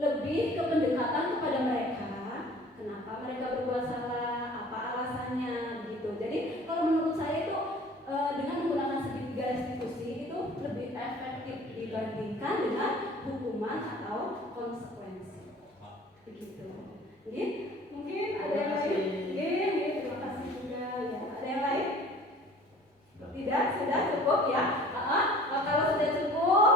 lebih ke pendekatan kepada mereka, kenapa mereka berbuat salah, apa alasannya begitu. Jadi kalau menurut saya itu dengan menggunakan segitiga restitusi itu lebih efektif dibandingkan dengan hukuman atau konsekuensi. Begitu. Jadi mungkin ada yang lain? Terima kasih juga ya. Ada yang lain? Tidak, sudah cukup ya. Kalau sudah cukup,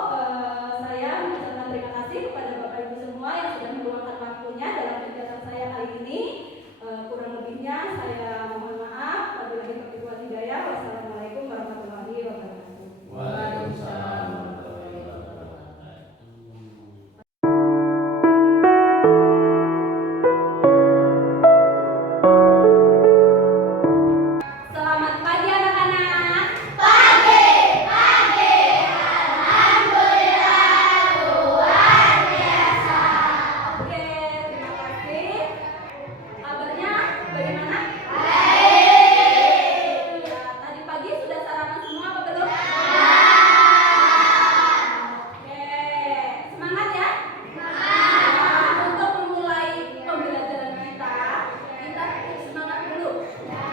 saya mengucapkan terima kasih kepada Bapak Ibu semua yang sudah meluangkan waktunya dalam kegiatan saya kali ini. Kurang lebihnya saya mohon maaf. Wabillahi taufiq wal hidayah. Wassalamualaikum warahmatullahi wabarakatuh. Waalaikumsalam. Selamat pagi anak-anak. Oke, terima kasih. Kabarnya bagaimana? Baik. Ya, tadi pagi sudah sarapan semua apa belum? Oke, semangat ya. Untuk memulai pembelajaran kita tepuk semangat dulu.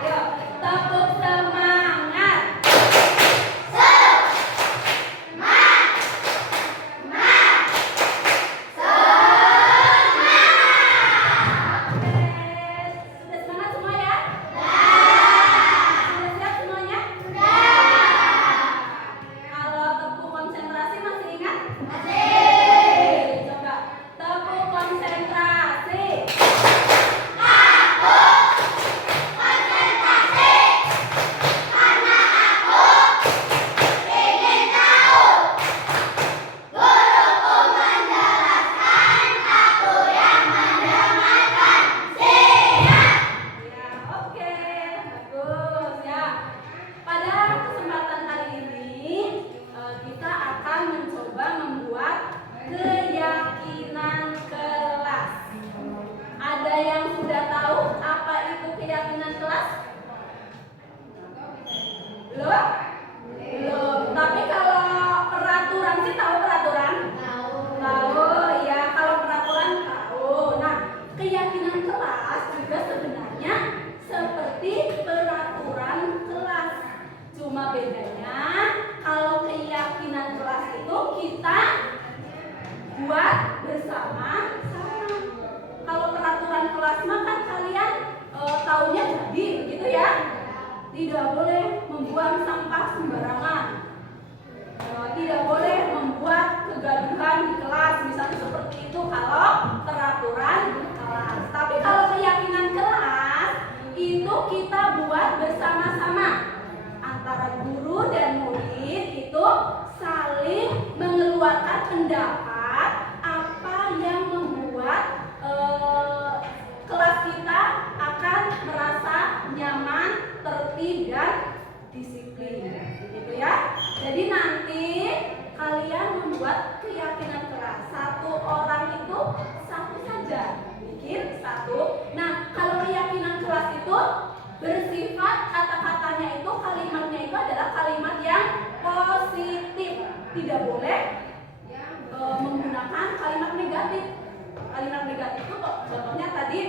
Yuk, tepuk semangat. Sudah semangat semua ya? Sudah siap semuanya? Kalau tepuk konsentrasi masih ingat? Masih. Coba tepuk konsentrasi. Ya, oke, bagus ya. Pada kesempatan kali ini kita akan mencoba membuat keyakinan kelas. Ada yang sudah tahu apa itu keyakinan kelas? Belum? Belum. Tapi kalau peraturan sih tahu peraturan? Tahu ya, kalau peraturan tahu. Nah, keyakinan kelas juga sebenarnya seperti peraturan kelas. Cuma bedanya kalau keyakinan kelas itu kita buat bersama-sama. Kalau peraturan kelas mah kan kalian taunya jadi begitu ya. Tidak boleh membuang sampah sembarangan. Tidak boleh membuat kegaduhan di kelas, misalnya seperti itu kalau peraturan kelas. Tapi kalau keyakinan kelas itu kita buat bersama-sama antara guru dan murid, itu saling mengeluarkan pendapat apa yang membuat kelas kita akan merasa nyaman, tertib dan disiplin, gitu ya. Jadi nanti kalian membuat keyakinan kelas. Satu orang itu satu saja, bikin satu. Nah, kalau keyakinan kelas itu bersifat kata-katanya itu, kalimatnya itu adalah kalimat yang positif. Tidak boleh menggunakan kalimat negatif. Kalimat negatif itu contohnya tadi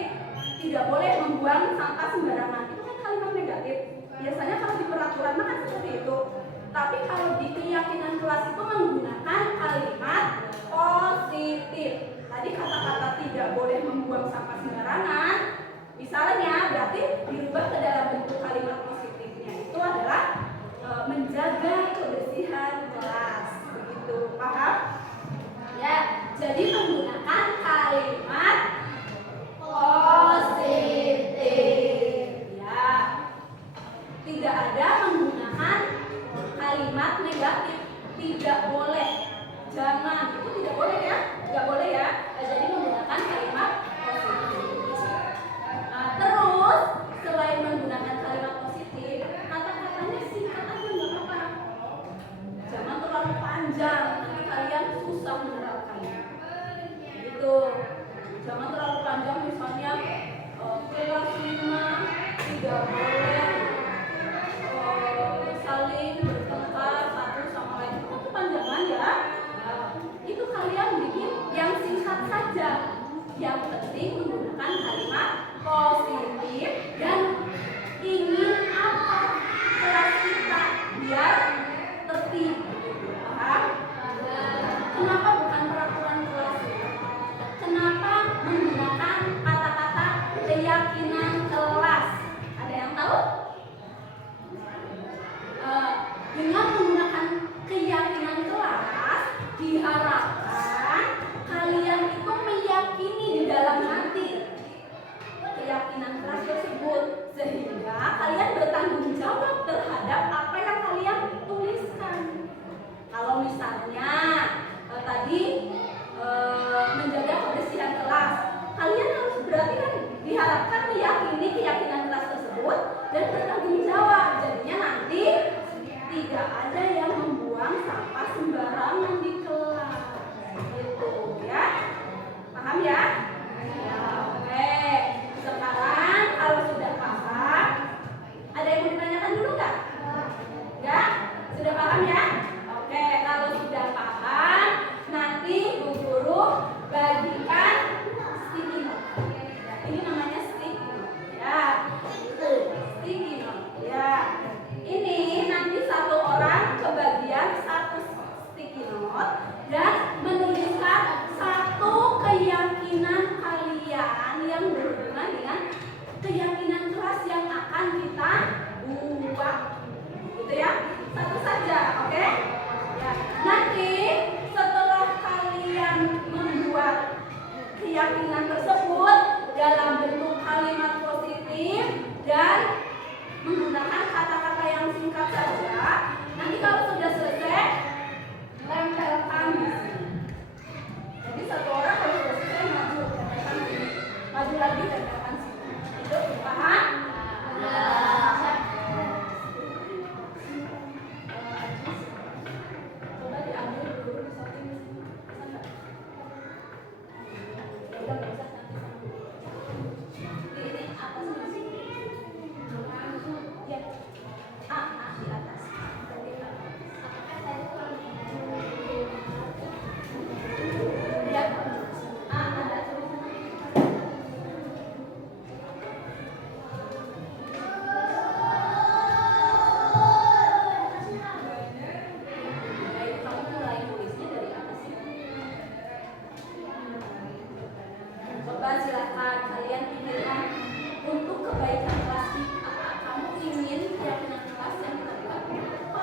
tidak boleh membuang sampah sembarangan. Itu kan kalimat negatif. Biasanya kalau di peraturan kan seperti itu. Tapi kalau di keyakinan kelas itu menggunakan kalimat positif. Tadi kata-kata tidak boleh membuang sampah sembarangan, misalnya berarti dirubah ke dalam bentuk kalimat positifnya. Itu itu. Jangan terlalu panjang, misalnya kelas 5 tidak boleh saling bertengkar satu sama lain. Itu kepanjangan ya. Itu kalian bikin yang singkat saja. Yang penting menggunakan kalimat positif dan ingin apa kelas kita biar tertib. Paham? Kenapa bukan peraturan kelas? Kenapa menggunakan kata-kata keyakinan kelas? Ada yang tahu? Dengan menggunakan keyakinan kelas diharapkan kalian itu meyakini di dalam hati keyakinan kelas tersebut, sehingga kalian bertanggung jawab terhadap apa yang kalian tuliskan. Kalau misalnya tadi menjaga kebersihan kelas, kalian harus berarti kan diharapkan meyakini keyakinan kelas tersebut dan bertanggung jawab. Jadinya nanti tidak ada yang membuang sampah sembarangan di kelas. Gitu ya. Paham ya? Ya, oke. Sekarang kalau sudah paham, ada yang mau ditanyakan dulu nggak? Ya? Sudah paham ya? Oke, kalau sudah paham, nanti Bu Guru bagikan sticky note. Ini namanya sticky note. Ya, sticky note. Ya, ini nanti satu orang kebagian satu sticky note dan menuliskan satu keyakinan kalian yang berhubungan dengan keyakinan kelas yang akan kita buat. Gitu ya, satu saja, oke? Ya, nanti setelah kalian membuat keyakinan tersebut dalam bentuk kalimat positif dan menggunakan kata-kata yang singkat saja, nanti kalau sudah selesai tempelkan di sini. Jadi satu orang kalau sudah selesai maju tempelkan sini, maju lagi tempelkan sini. Itu paham? Coba diambil dulu di samping di sini. Bisa nggak? Ya udah nggak usah nanti. Ini atasnya di sini. Ya. Di atas. Ya. Ada tulisannya. Baik, kamu mulai tulisnya dari atas sini. Coba silakan kalian pikirkan untuk kebaikan kelas kita. Kamu ingin keyakinan kelas yang kita buat apa?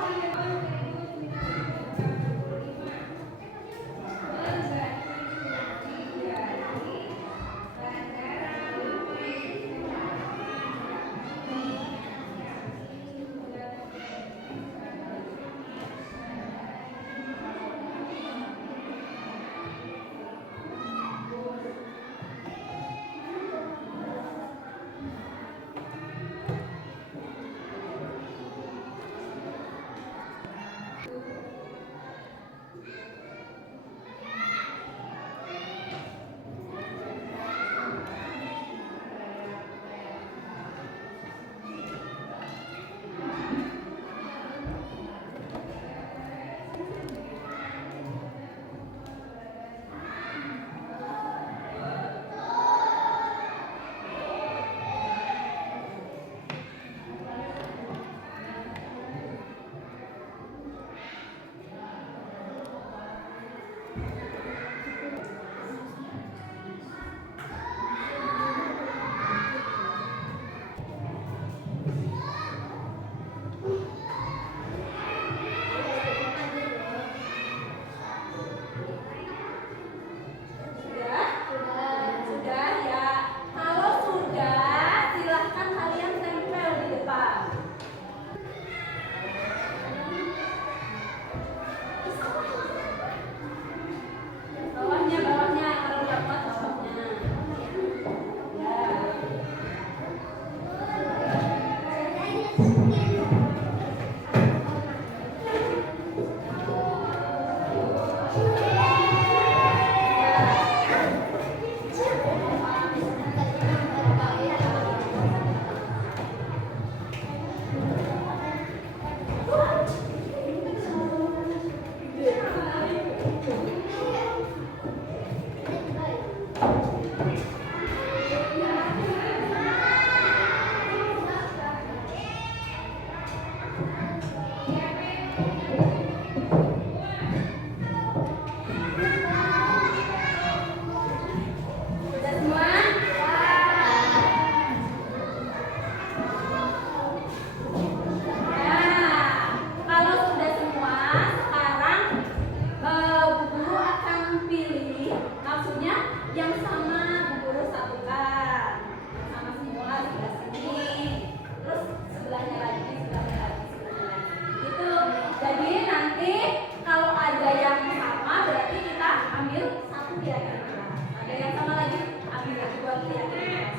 keyakinan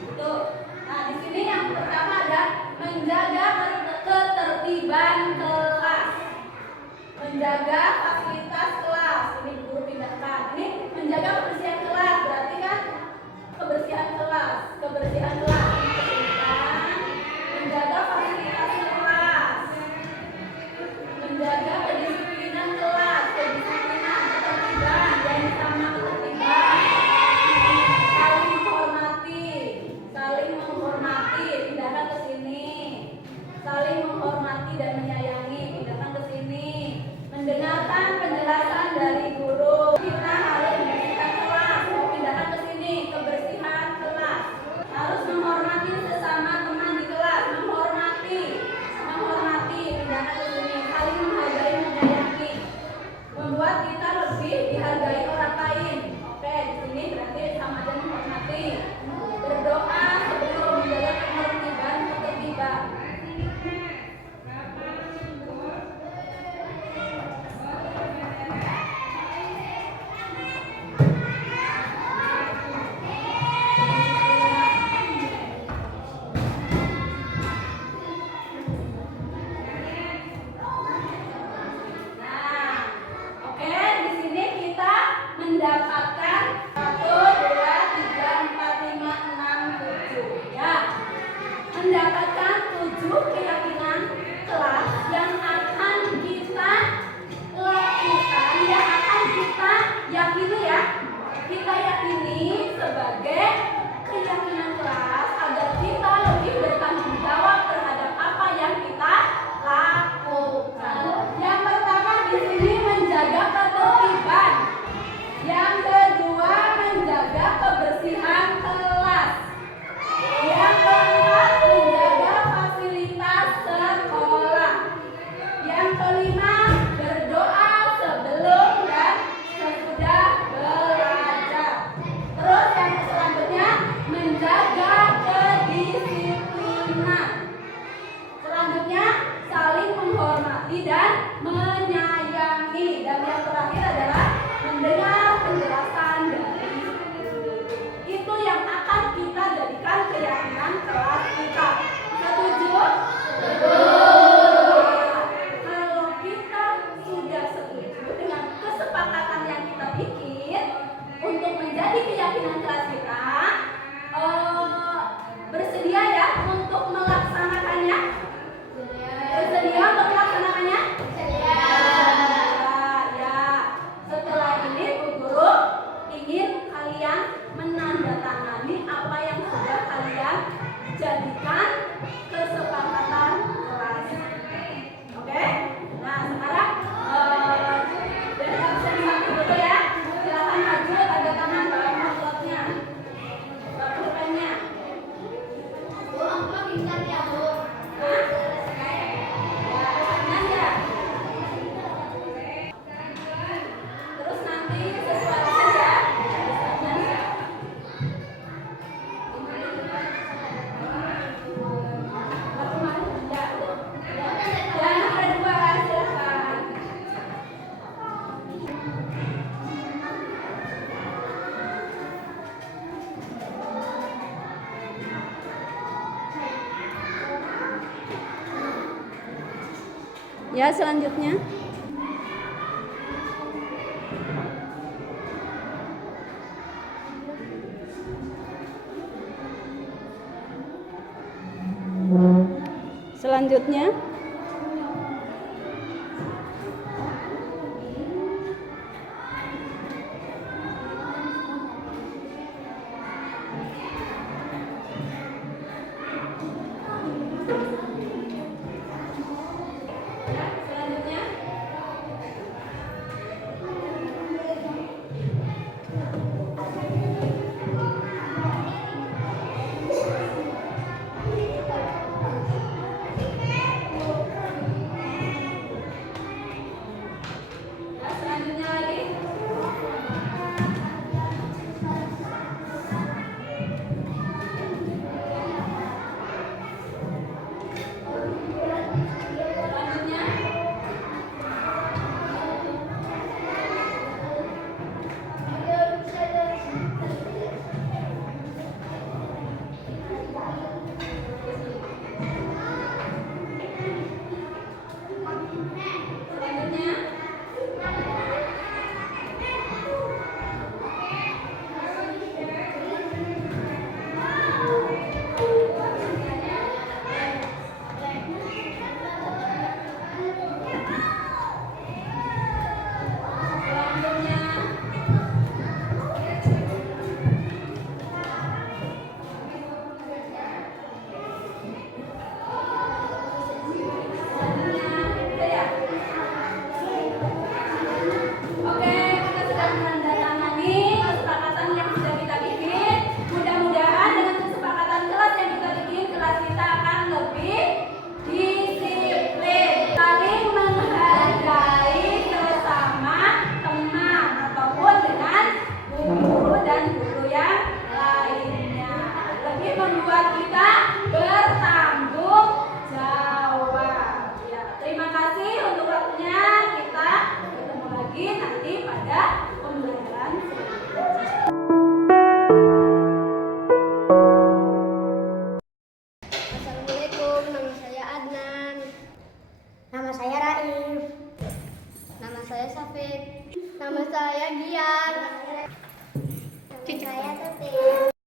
itu. Nah, di sini yang pertama ada menjaga ketertiban kelas, menjaga fasilitas kelas. Ini guru pindahkan. Ini menjaga kebersihan kelas, berarti kan kebersihan kelas, kebersihan kelas. Menjaga fasilitas kelas, menjaga kedisiplinan kelas, kedisiplinan, ketertiban, dan sama ketertiban, saling menghormati, pindahkan ke sini, saling menghormati dan menyayangi, pindahkan ke sini, mendengarkan penjelasan dari guru, kita harus membersihkan kelas, mau pindahkan ke sini, kebersihan kelas, harus menghormati sesama teman di kelas, menghormati, pindahkan ke sini, saling menghargai, menyayangi, membuat kita lebih dihargai orang lain. Oke, di sini berarti sama aja menghormati. Berdoa sebelum menjaga ketertiban. Mendapatkan 1, 2, 3, 4, 5, 6, 7 ya, mendapatkan 7 keyakinan kelas yang akan kita lakukan, yang akan kita yakini ya, kita yakini sebagai keyakinan kelas agar kita lebih bertanggung jawab terhadap apa yang kita lakukan. Yang pertama di sini menjaga ketertiban. Yang kedua menjaga kebersihan kelas. Yang keempat menjaga fasilitas sekolah. Yang kelima berdoa sebelum dan sesudah belajar. Terus yang selanjutnya menjaga kedisiplinan. Selanjutnya saling menghormati dan menyayangi. Dan yang terakhir adalah mendengar penjelasan dari guru. Itu yang akan kita jadikan keyakinan kelas kita. Setuju? Kalau kita sudah setuju dengan kesepakatan yang kita bikin untuk menjadi keyakinan kelas kita, bersedia ya untuk melaksanakannya? Bersedia untuk melaksanakannya? Setelah ini Bu Guru ingin kalian menandatangani apa yang sudah kalian jadikan kesepakatan kelas. Oke? Nah sekarang dari absen 1 dulu ya. Silakan maju tanda tangan bawa amplopnya, bawa pulpennya. Bu, amplop instan ya Bu. Terus nanti sesuaikan ya. Yang kedua silakan. Ya selanjutnya. Selanjutnya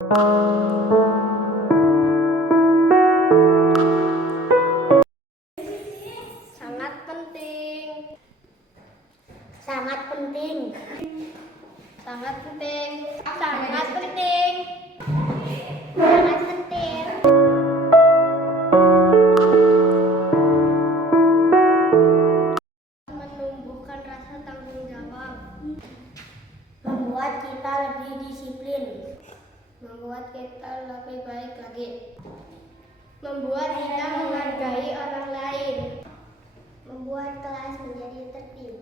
Sangat penting. Sangat penting. Sangat penting. Sangat penting. Sangat penting. Menumbuhkan rasa tanggung jawab. Membuat kita lebih disiplin. Membuat kita lebih baik lagi. Membuat kita menghargai orang lain. Membuat kelas menjadi tertib.